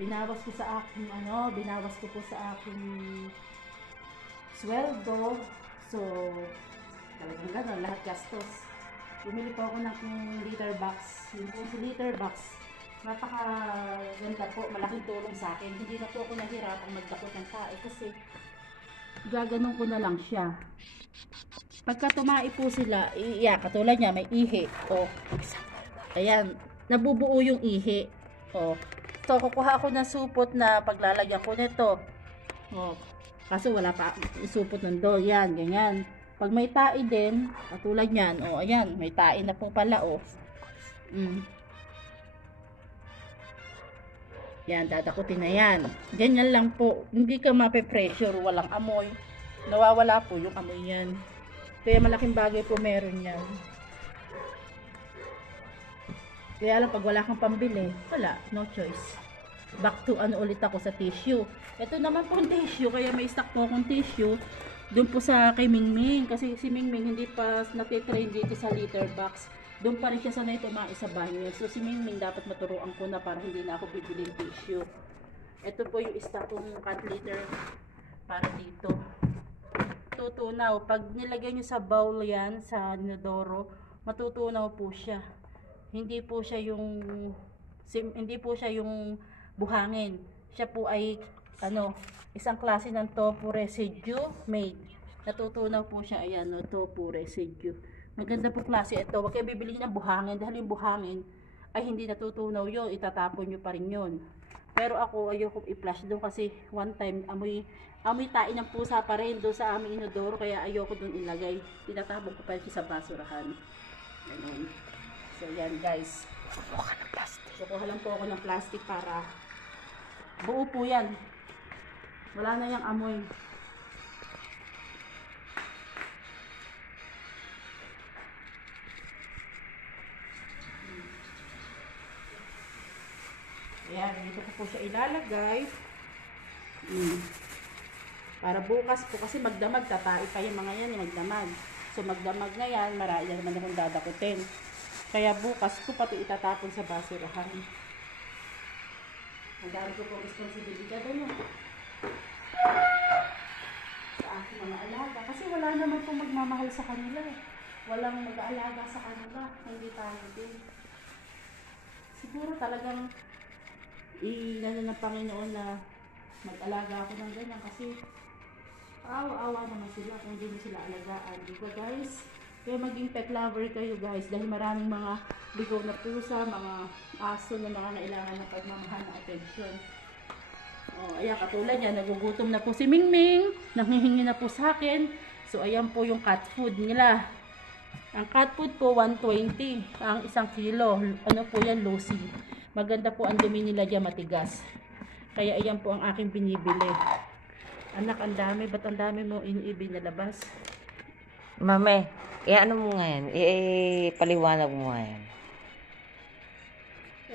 binawas ko sa aking binawas ko po sa aking sweldo. So, talagang gano'n, lahat gastos. Bumili po ako ng litter box. Yung po si litter box, napaka-ganda po, malaking tulong sa akin. Hindi na po ako nahirapang magdakot ng tae kasi gaganon ko na lang siya. Pagka tumai po sila, katulad niya, may ihi. O, ayan, nabubuo yung ihi. O, so, kukuha ako ng supot na paglalagyan ko nito. O, kaso wala pa supot nandun. Yan, ganyan. Pag may tae din, katulad niyan, o, ayan, may tae na po pala, o. Yan, dadakutin na yan. Ganyan lang po. Hindi ka mape-pressure, walang amoy. Nawawala po yung amoy yan. Kaya malaking bagay po meron yan. Kaya lang pag wala kang pambili, wala, no choice. Back to ulit ako sa tissue. Ito naman po tissue, kaya may stock po akong tissue. Doon po sa kay Mingming, kasi si Mingming hindi pa natitrain dito sa litter box. Doon pa rin siya sanay tumae sa banyo. So si Mingming dapat maturuan ko na para hindi na ako bibili ng tissue. Ito po yung stock kong cat litter para dito. Matutunaw. Pag nilagay nyo sa bowl yan, sa inodoro, matutunaw po siya. Hindi po siya yung buhangin. Siya po ay isang klase ng tofu residue made. Natutunaw po siya, ayan, tofu residue. Maganda po klase ito. Huwag kayo bibili ng buhangin dahil yung buhangin ay hindi natutunaw yun. Itatapon nyo pa rin yun. Pero ako ayoko i-flash doon kasi one time amoy tae ng pusa pa rin doon sa aming inodoro, kaya ayoko doon ilagay. Tinatapon ko pa rin sa basurahan. Ganun. So yan guys. Kukuha ng plastic. Kukuha lang po ako ng plastic para buo po yan. Wala na yung amoy. Ayan, dito ko po siya ilalagay. Para bukas po, kasi magdamag, tatai pa yung mga yan, magdamag. So magdamag na yan, marami na naman akong dadakutin. Kaya bukas ko pati itatapon sa basurahan. Ang dami ko pong responsibilidad sa aking mga alaga. Kasi wala naman pong magmamahal sa kanila. Walang mag-aalaga sa kanila. Hindi tayo din. Siguro talagang inano ng Panginoon na mag-alaga ako ng ganyan kasi awa-awa naman sila kung hindi mo sila alagaan. Diba guys? Kaya maging pet lover kayo guys dahil maraming mga bigaw na pusa, mga aso na mga kailangan ng pagmamahal na atensyon. Ayan, katulad yan, nagugutom na po si Mingming, nanghihingi na po sa akin. So ayan po yung cat food nila. Ang cat food po 120 ang isang kilo. Ano po yan, Lucy. Maganda po ang dumi nila dyan, matigas. Kaya ayan po ang aking binibili. Anak, ang dami. Ba't ang dami mo binalabas? Mame, ano mo ngayon? Paliwanag mo ngayon.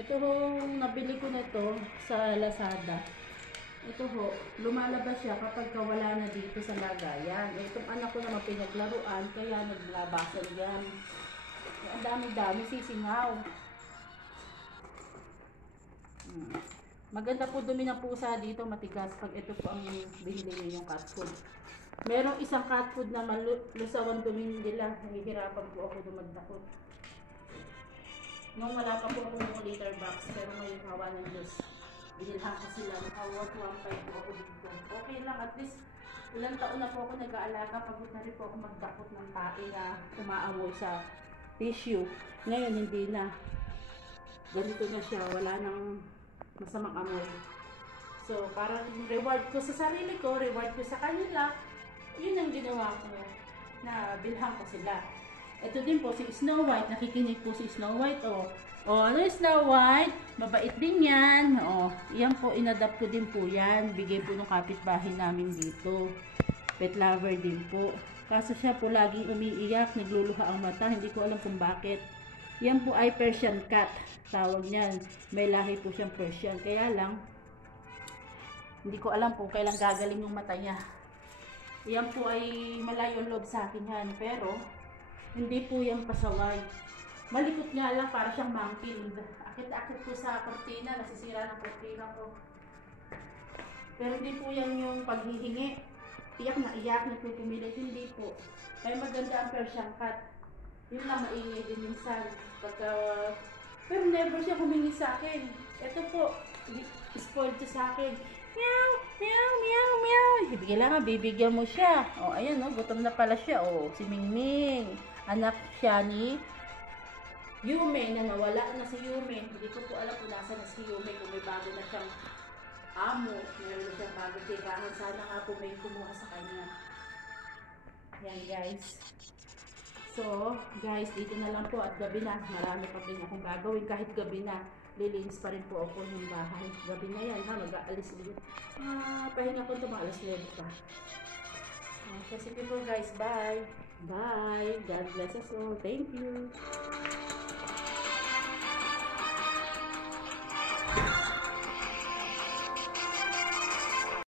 Ito ho, nabili ko na ito sa Lazada. Ito ho, lumalabas siya kapag wala na dito sa lagayan. Itong anak ko naman pinaglaruan, kaya naglabasan yan. Ang dami-dami, sisingaw. Maganda po dumi ng pusa dito, matigas. Pag ito po ang binili niyo yung cat food. Merong isang cat food na malusawan dumi nila. Nahihirapan po ako dumagdakot. Nung wala pa po ako ng litter box, pero ngayon hawa ng Diyos. Binilhan ko sila. Nakawag 1.5 po ako dito. Okay lang, at least ilang taon na po ako nag-aalaga. Pagod na rin po ako magdakot ng tae na umaamoy sa tissue. Ngayon hindi na. Ganito na siya. Wala nang masamang amoy. So, parang reward ko sa sarili ko, reward ko sa kanila, yun ang ginawa ko na bilhan ko sila. Ito din po si Snow White, nakikinig po si Snow White, ano Snow White? Mabait din yan. Yan po, inadapt ko din po yan. Bigay po ng kapitbahay namin dito. Pet lover din po. Kaso siya po laging umiiyak, nagluluha ang mata, hindi ko alam kung bakit. Yan po ay Persian cat, tawag niyan. May lahi po siyang Persian. Kaya lang, hindi ko alam po kailan gagaling yung mata niya. Yan po ay malayo loob sa akin yan. Pero, hindi po yan pasaway. Malikot nga lang, para siyang monkey. akit-akit po sa kortina, nasisira ng kortina ko. Pero hindi po yan yung paghihingi. Iyak na pupumilit, hindi po. May maganda ang Persian cat. Yun lang, maingay din minsan. Pero never siya humingi sa akin. Ito po, spoiled siya sa akin. Meow, meow, meow, meow. Kailangan bibigyan mo siya. O, ayan, no, gutom na pala siya. O, si Mingming. Anak siya ni Yume, na nawala na si Yume. Hindi ko po alam kung nasa na si Yume, kung may bago na siyang amo. Meron na siyang bago tirahan. Sana nga po may kumuha sa kanya. Yan, guys. So, guys, dito na lang po at gabi na. Marami pa din akong gagawin kahit gabi na. Lilinis pa rin po ako ng bahay. Gabi na yan, ha? Mag-aalis din. Pahinga ko ito, maalas 9 pa. So, sige po guys, bye. Bye. God bless us all. Thank you.